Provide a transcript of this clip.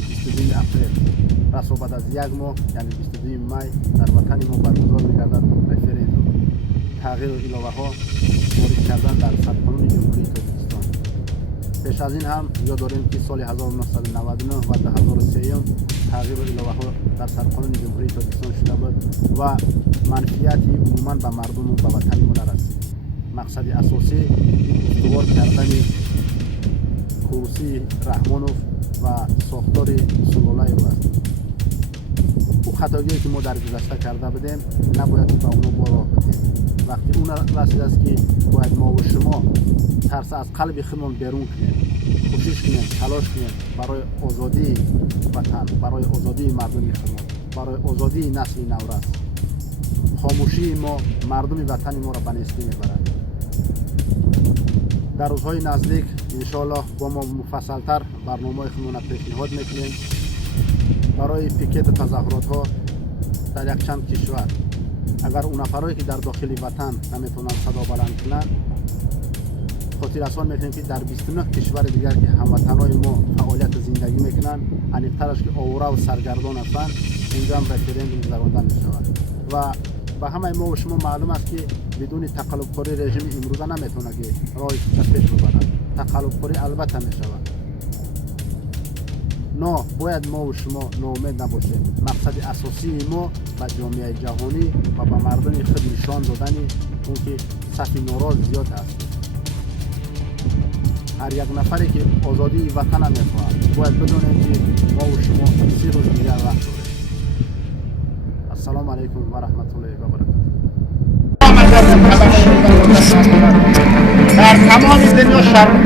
22 اپریل رسوا بعد از یک ماه یعنی 22 می در وطن ما برگزار می‌گردد رفراندوم تغییر ایلاوه‌ها وارد کردن در سرقانون جمهوری تاجیکستان. پیش از این هم یاد داریم که سال 1999 و 2003 تغییر ایلاوه‌ها در سرقانون جمهوری تاجیکستان شده بود و منفیتی عموما به مردم و به وطن ما نرسید. مقصد اساسی استوار کردن کرسی رحمانوف و ساختار سلوله او است. او خطاگیری که ما در گذشته کرده بودیم نباید به اونو بار بدیم. وقتی اون رسید است که باید ما و شما ترس از قلب خودمان بیرون کنیم، کوشش کنیم، تلاش کنیم برای آزادی وطن، برای آزادی مردم خودمان، برای آزادی نسل نورس. خاموشی ما مردم وطن ما را به نیستی میبرد. در روزهای نزدیک انشاءالله با ما مفصلتر برنامه خودمان را پیشنهاد میکنیم برای پیکت تظاهرات ها در یک چند کشور. اگر اون نفرایی که در داخل وطن نمیتونن صدا بلند کنن، خاطر رسان میکنیم که در 29 کشور دیگر که هموطنای ما فعالیت زندگی میکنن، انیقترش که آوره و سرگردان هستند، اونجا هم رفراندوم گذراندن میشود. و به همه ما و شما معلوم است که بدون تقلب کاری رژیم امروزه نمیتونه که راهی پیش ببرد. تقلب کاری البته میشود. نه، باید ما و شما ناامید نباشیم. مقصد اساسی ما به جامعه جهانی و به مردم خود نشان دادن اون که سطح ناراض زیاد است. هر یک نفری که آزادی وطن میخواهد باید بدونیم که ما و شما 3 روز دیگر وقت داریم. السلام علیکم و رحمت الله و برکاته. در تمام دنیا شرم